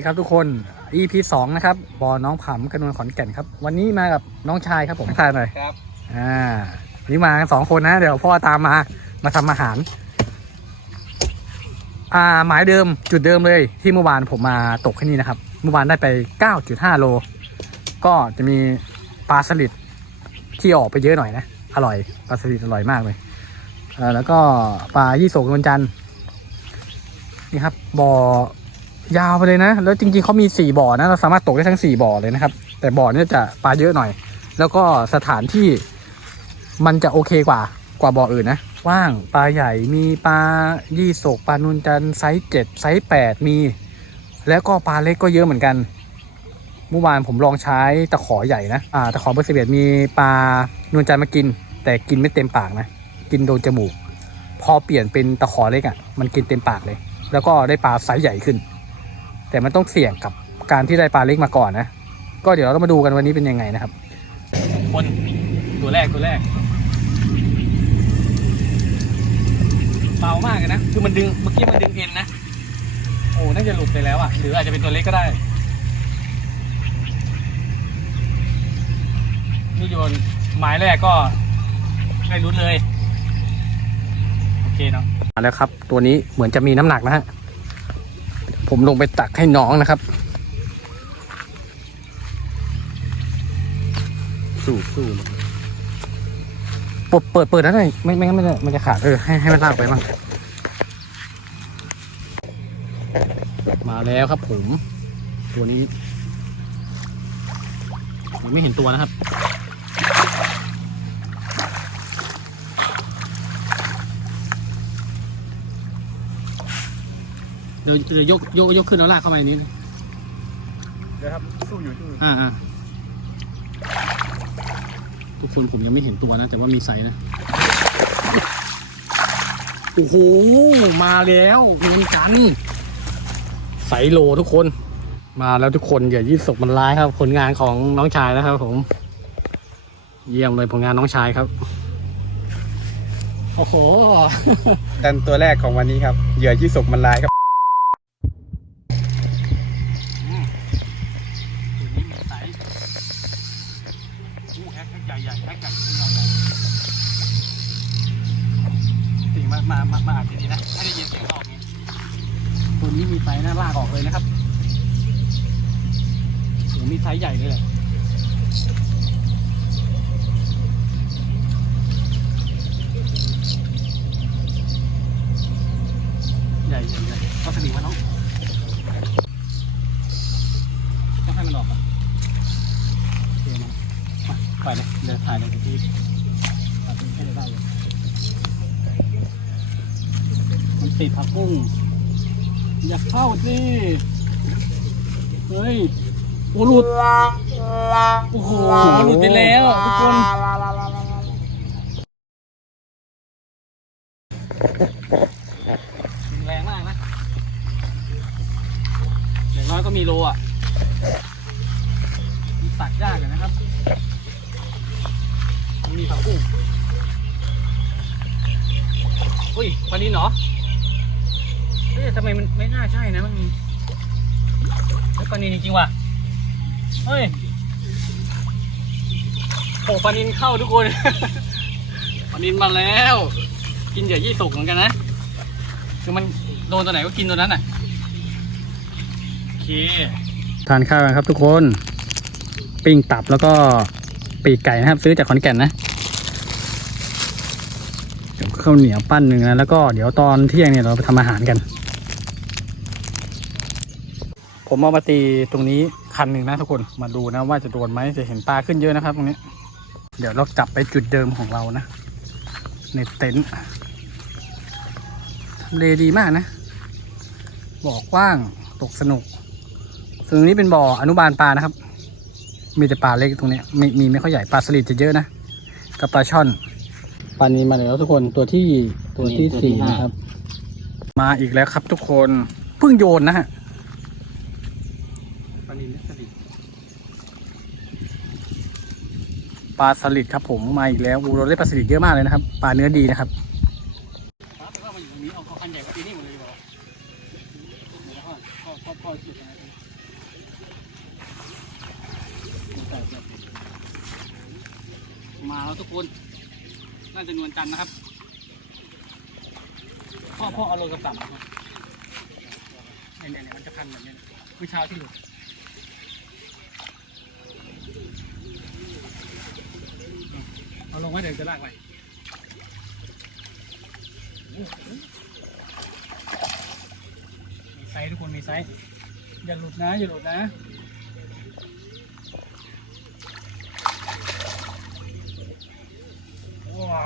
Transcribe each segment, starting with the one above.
ดีครับทุกคน EP สองนะครับบอน้องผำกระนวลขอนแก่นครับ วันนี้มากับน้องชายครับผมทายหน่อยครับ อ่าวันนี่มากันสองคนนะ เดี๋ยวพ่อตามมา มาทำอาหาร อ่า หมายเดิมจุดเดิมเลยที่เมื่อวานผมมาตกที่นี่นะครับ เมื่อวานได้ไป 9.5 โล ก็จะมีปลาสลิดที่ออกไปเยอะหน่อยนะ อร่อย ปลาสลิดอร่อยมากเลยเอ่อแล้วก็ปลายี่สกนวลจันทร์นี่ครับบ่อ ยาวไปเลยนะ แล้วจริงๆเขามีสี่บ่อนะ เราสามารถตกได้ทั้งสี่บ่อเลยนะครับ แต่บ่อเนี้จะปลาเยอะหน่อย แล้วก็สถานที่มันจะโอเคกว่ากว่าบ่ออื่นนะ ว่างปลาใหญ่มีปลายี่สกปลานุนจันทร์ไซส์เจ็ดไซส์แปดมี แล้วก็ปลาเล็กก็เยอะเหมือนกัน เมื่อวานผมลองใช้ตะขอใหญ่นะอ่าตะขอเบอร์สิบเอ็ดมีปลานวลจันทร์มากิน แต่กินไม่เต็มปากนะ กินโดนจมูก พอเปลี่ยนเป็นตะขอเล็กอะ่ะ มันกินเต็มปากเลย แล้วก็ได้ปลาไซส์ใหญ่ขึ้น แต่มันต้องเสี่ยงกับการที่ได้ปลาเล็กมาก่อนนะ ก็เดี๋ยวเราต้องมาดูกันวันนี้เป็นยังไงนะครับ คนตัวแรกตัวแรกเบามากเลยนะ คือมันดึงเมื่อกี้มันดึงเอ็นนะ โอ้น่าจะหลุดไปแล้วอะ หรืออาจจะเป็นตัวเล็กก็ได้ นี่โยนไม้แรกก็ได้รุ้นเลย โอเคเนาะมาแล้วครับ ตัวนี้เหมือนจะมีน้ำหนักนะฮะ ผมลงไปตักให้น้องนะครับ สู้สู้เลยเปิดเปิดเปิดแล้วหน่อยไม่ไม่งั้นมันจะมันจะขาดเออให้ให้มันลากไปบ้างมาแล้วครับผม ตัวนี้ยังไม่เห็นตัวนะครับ ดี๋ยวเดี๋ยวยกยกยกขึ้นแล้วลากเข้ามาในนี้นะเดี๋ยวครับสู้อยู่สู้อยู่อ่าอ่าทุกคนผมยังไม่เห็นตัวนะ แต่ว่ามีไซส์นะ โอ้โห มาแล้วเงินกันไซส์โลทุกคน มาแล้วทุกคนอย่ายี่สกมันร้ายครับ ผลงานของน้องชายนะครับผม เยี่ยมเลยผลงานน้องชายครับ โอ้โห ดันตัวแรกของวันนี้ครับ เหยื่อยี่สกมันลายครับ ตัวนี้มีไซส์อู้แฮกแฮกใหญ่ใหญ่แฮกใหญ่แฮกใหญ่ใหญ่สิ่งมามามามาอาจจะดีนะให้ได้ยินเสียงออกนี้ ตัวนี้มีไซส์น่าลากออกเลยนะครับโอ้มีไซส์ใหญ่เลยแหละใหญ่ใหญ่ใหญ่ก็สนิทวะน้องต้องให้มันออกก่อนโอเคมั้งมาไปเลยเดี๋ยวถ่ายเลยที่ตัดเป็นให้ได้เลยมันติดผักบุ้ง อย่าเข้าสิเฮ้ยโอ้หลุดโอ้โหหลุดไปแล้วทุกคนแรงมากนะอย่างน้อยก็มีโลอะมีตัดยากเลยนะครับ มีผักบุ้งอุ้ยวันนี้เหรอเอ๊ะทำไมมันไม่น่าใช่นะมันเฮ้ยปลานินจริงๆว่ะเฮ้ยโอ้ปลานินเข้าทุกคน ปลานินมาแล้ว กินเหยื่อยี่สกเหมือนกันนะคือมันโดนตัวไหนก็กินตัวนั้นอะโอเคทานข้าวกันครับทุกคน ปิ้งตับแล้วก็ปีกไก่นะครับ ซื้อจากขอนแก่นนะเดี๋ยวข้าวเหนียวปั้นหนึ่งนะแล้วก็เดี๋ยวตอนเที่ยงเนี่ยเราไปทำอาหารกัน ผมเอามาตีตรงนี้คันหนึ่งนะทุกคนมาดูนะว่าจะโดนไหมจะเห็นปลาขึ้นเยอะนะครับตรงนี้ เดี๋ยวเรากลับไปจุดเดิมของเรานะ ในเต็นท์ทำเลดีมากนะบ่อกว้างตกสนุกส่วนตรงนี้เป็นบ่ออนุบาลปลานะครับ มีแต่ปลาเล็กตรงนี้มีมีไม่ค่อยใหญ่ปลาสลิดจะเยอะนะกับปลาช่อนปลานี้มาแล้วทุกคนตัวที่ตัวที่สี่นะครับ มาอีกแล้วครับทุกคนเพิ่งโยนนะฮะ ลิดเม็สลิดปลาสลิดครับผมมาอีกแล้วเราได้ปลาสลิดเยอะมากเลยนะครับปลาเนื้อดีนะครับมาแล้วทุกคนน่าจะนวลจันนะครับพ่อพ่อเอาลงกับต่ำบเนี่ยเนี่ยมันจะพันแบบนี้วิชาที่หลุด ลงไว้เดี๋ยวจะลากไปมีไซส์ทุกคนมีไซส์อย่าหลุดนะ อย่าหลุดนะว้า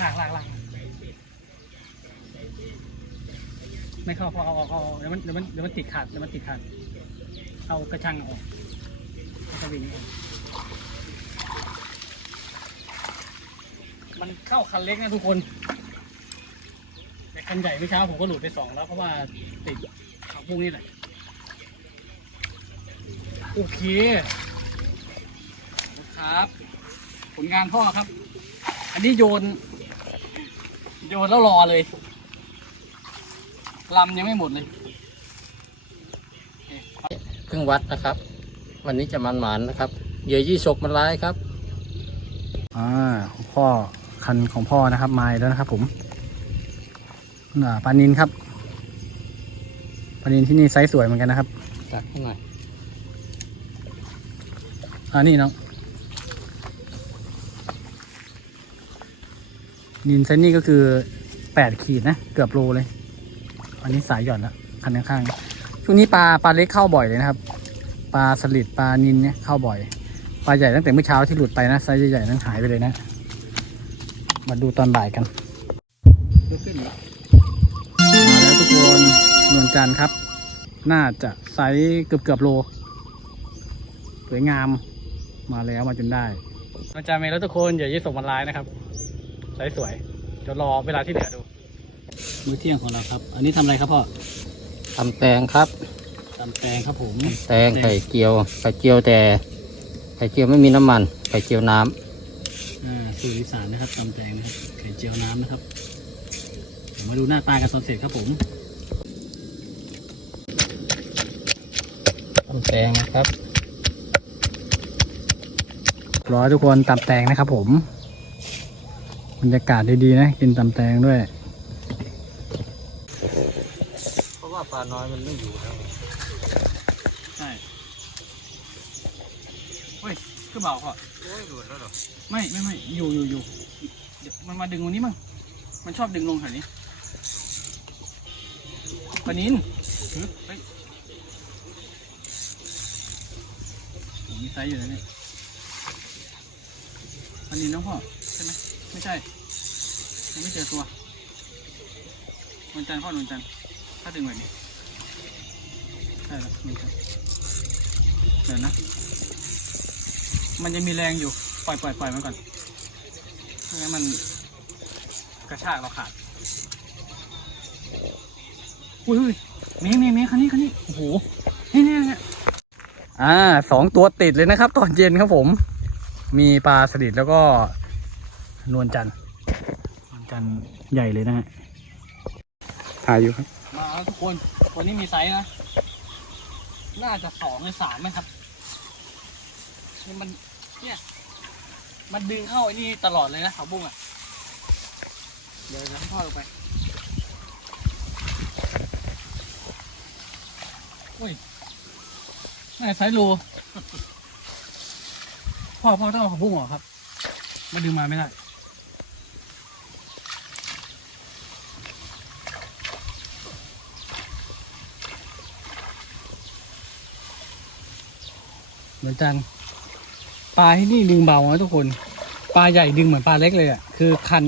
ลากลากลากไม่เข้าพอเอาออกเอาเดี๋ยวมันเดี๋ยวมันเดี๋ยวมันติดขาดเดี๋ยวมันติดขาด เอากระชังออก วิงมันเข้าคันเล็กนะทุกคนแต่คันใหญ่เมื่อเช้าผมก็หลุดไปสองแล้วเพราะว่าติดเขาพวกนี้แหละโอเคครับ ผลงานพ่อครับ อันนี้โยน โยนแล้วรอเลยลำยังไม่หมดเลยเคครับเครื่องวัดนะครับ วันนี้จะมันหมานนะครับเหยื่อยี่สกมันร้ายครับอ่าของพ่อคันของพ่อนะครับมาอีกแล้วนะครับ ผมอ่าปลานินครับปลานินที่นี่ไซส์สวยเหมือนกันนะครับตักให้หน่อยอ่านี่น้องนินไซส์นี่ก็คือแปดขีดนะ เกือบโลเลย อันนี้สายหย่อนแล้วคันข้างๆช่วงนี้ปลาปลาเล็กเข้าบ่อยเลยนะครับ ปลาสลิดปลานินเนี่ยเข้าบ่อยปลาใหญ่ตั้งแต่เมื่อเช้าที่หลุดไปนะไซส์ใหญ่ๆนั้นหายไปเลยนะ มาดูตอนบ่ายกันยกขึ้นเหรอมาแล้วทุกคนนวลจันทร์ครับ น่าจะไซส์เกือบเกือบๆโลสวยงามมาแล้วมาจนได้นวลจันทร์มีแล้วทุกคนอย่ายิ่งส่งมันลายนะครับไซส์สวยเดี๋ยวรอเวลาที่เหลือดู มื้อเที่ยงของเราครับ อันนี้ทำอะไรครับพ่อทำแตงครับตำ แตงครับผมแตงไข่เจียวไข่เจียวแต่ไข่เจียวไม่มีน้ำมัน ไข่เจียวน้อ่าสูตรอีสานนะครับตำแตงนะครับไข่เจียวน้ำนะครับเดี๋ยวมาดูหน้าตากันตอนเสร็จครับผมำทำแตงนะครับร้อยทุกคนตำแตงนะครับผมบรรยากาศดีๆนะ กินตำแตงด้วยเพ ราะว่าปลาน้อยมันไม่อยู่แล้วใช่เฮ้ยคือเบาพ่อโอ้ยหลุดแล้วหรอไม่ไม่ไม่อยู่อยู่อยู่เดี๋ยวมันมาดึงตรงนี้มั้งมันชอบดึงลงแถวนี้ปลานินฮึบเฮ้ยโอ้มีไซส์อยู่นะเนี่ยปลานินน้องพ่อใช่ไหมไม่ใช่ยังไม่เจอตัวนวลจันทร์พ่อนวลจันทร์ถ้าดึงแบบนี้ใช่แล้วนวลจันทร์เดี๋ยวนะ มันยังมีแรงอยู่ ปล่อยปล่อยปล่อยมันก่อนไม่งั้นมันกระชากเราขาดอุ้ยอุ้ยเมย์เมย์เมย์คันนี้คันนี้ โอ้โห นี่นี่นี่อ่าสองตัวติดเลยนะครับ ตอนเย็นครับผม มีปลาสลิดแล้วก็นวลจันทร์นวลจันทร์ใหญ่เลยนะฮะถ่ายอยู่ครับาทุกคนวันนี้มีไซส์นะ น่าจะสองหรือสามไหมครับนี่มันเนี่ย มันดึงเข้าไอ้นี่ตลอดเลยนะเขาบุ้งอะ เดี๋ยวจะให้พ่อลงไป อุ้ยน่าไซส์โลพ่อพ่อต้องเอาเขาบุ้งเหรอครับมาดึงมาไม่ได้ มือนกัน ปลาที่นี่ดึงเบานะทุกคน ปลาใหญ่ดึงเหมือนปลาเล็กเลยอะ คือคัน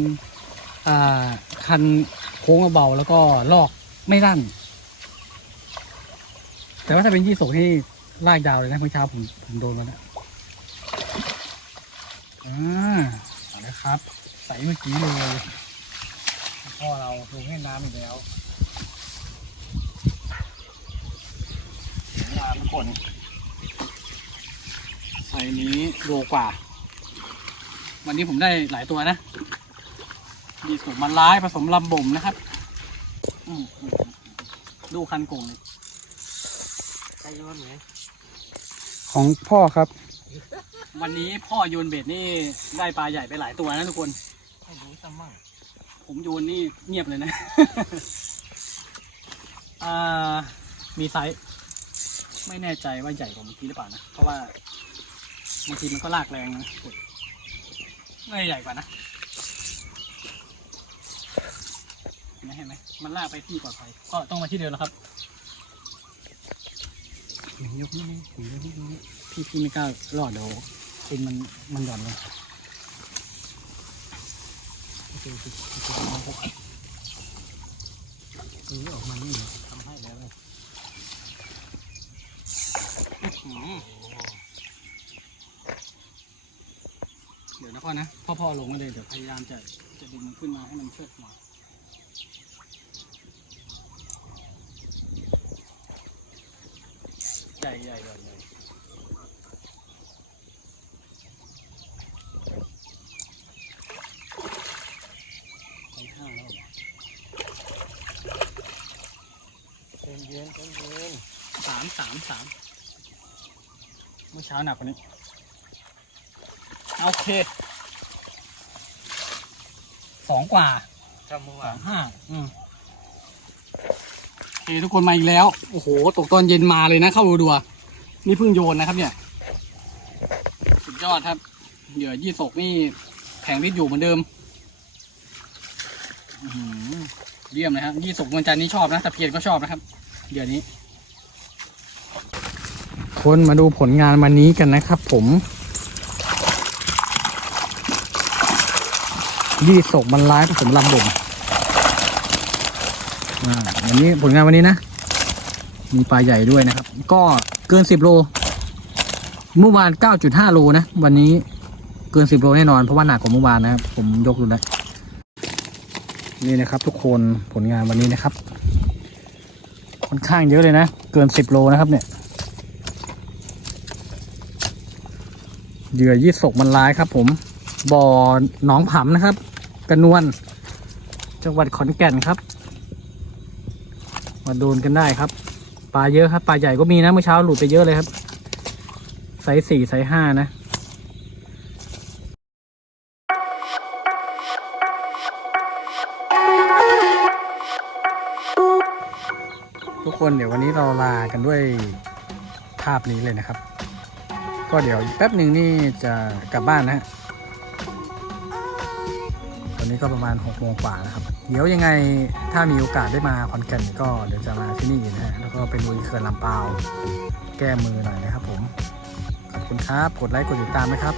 อ่า คันโค้งเบาแล้วก็ลอกไม่ลั่น แต่ว่าถ้าเป็นยี่สกที่ลากยาวเลยนะเมื่อเช้าผมผมโดนมาแล้วอ่าเอาละครับ ใส่เมื่อกี้เลยพ่อเราลงให้น้ำอีกแล้วน้ำทุกคน ไซส์นี้โลกว่า วันนี้ผมได้หลายตัวนะ มีสมมันร้ายผสมลำบ่มนะครับอืมอืมอืมดูคันโกงเลยใช่ย้อนไหมของพ่อครับ วันนี้พ่อโยนเบ็ดนี่ได้ปลาใหญ่ไปหลายตัวนะทุกคนผมโยนนี่เงียบเลยนะอ่ามีไซส์ไม่แน่ใจว่าใหญ่กว่าเมื่อกี้หรือเปล่านะ เพราะว่า บางทีมันก็ลากแรงนะไม่ใหญ่กว่านะเห็นไหมเห็นไหมมันลากไปที่ปลอดภัยก็ต้องมาที่เดิมแล้วครับยกนี่พี่พี่ไม่กล้ารอดเดี๋ยวเป็นมันมันหย่อนเลยโอเคโอเคโอเคโอเคเออออกมานี่ทำให้แล้วเลยอื้อหือเดี๋ยวนะพ่อนะพ่อพ่อลงมาเลยเดี๋ยวพยายามจะจะดึงมันขึ้นมาให้มันเชิดหน่อยใหญ่ใหญ่ใหญ่ใหญ่ไปห้าแล้วเหรอเย็นเย็นเย็นสามสามสามเมื่อเช้าหนักกว่านี้ โอเคสองกว่าจำมือสว่าองห้าอืมโอเคทุกคนมาอีกแล้ว โอ้โห ตกตอนเย็นมาเลยนะเข้ารัวๆนี่เพิ่งโยนนะครับเนี่ย สุดยอดครับ เหยื่อยี่สกนี่แข็งริดอยู่เหมือนเดิมอื้อหือเยี่ยมเลยครับยี่สกวันจันทร์นี้ชอบนะตะเพียนก็ชอบนะครับเหยื่อนี้ คนมาดูผลงานวันนี้กันนะครับผม ยี่สกมันร้ายผสมลำบ่มอ่าวันนี้ผลงานวันนี้นะ มีปลาใหญ่ด้วยนะครับ ก็เกินสิบโล เมื่อวานเก้าจุดห้าโลนะ วันนี้เกินสิบโลแน่นอนเพราะว่าหนักกว่าเมื่อวานนะครับผมยกดูแล้วนี่นะครับทุกคนผลงานวันนี้นะครับ ค่อนข้างเยอะเลยนะ เกินสิบโลนะครับเนี่ยเหยื่อยี่สกมันร้ายครับ ผมบ่อหนองผำนะครับ กระนวลจังหวัดขอนแก่นครับ มาโดนกันได้ครับ ปลาเยอะครับ ปลาใหญ่ก็มีนะเมื่อเช้าหลุดไปเยอะเลยครับไซส์สี่ไซส์ห้านะทุกคนเดี๋ยววันนี้เราลากันด้วยภาพนี้เลยนะครับ ก็เดี๋ยวแป๊บหนึ่งนี่จะกลับบ้านนะฮะ อนนี้ก็ประมาณ6กโมงกว่านะครับ เดี๋ยวยังไงถ้ามีโอกาสได้มาขอนแก่นก็เดี๋ยวจะมาที่นี่นะฮะแล้วก็ไปลุยเขื่อนลำปาวแก้มือหน่อยนะครับผม ขอบคุณครับ กดไลค์กดติดตามนะครับ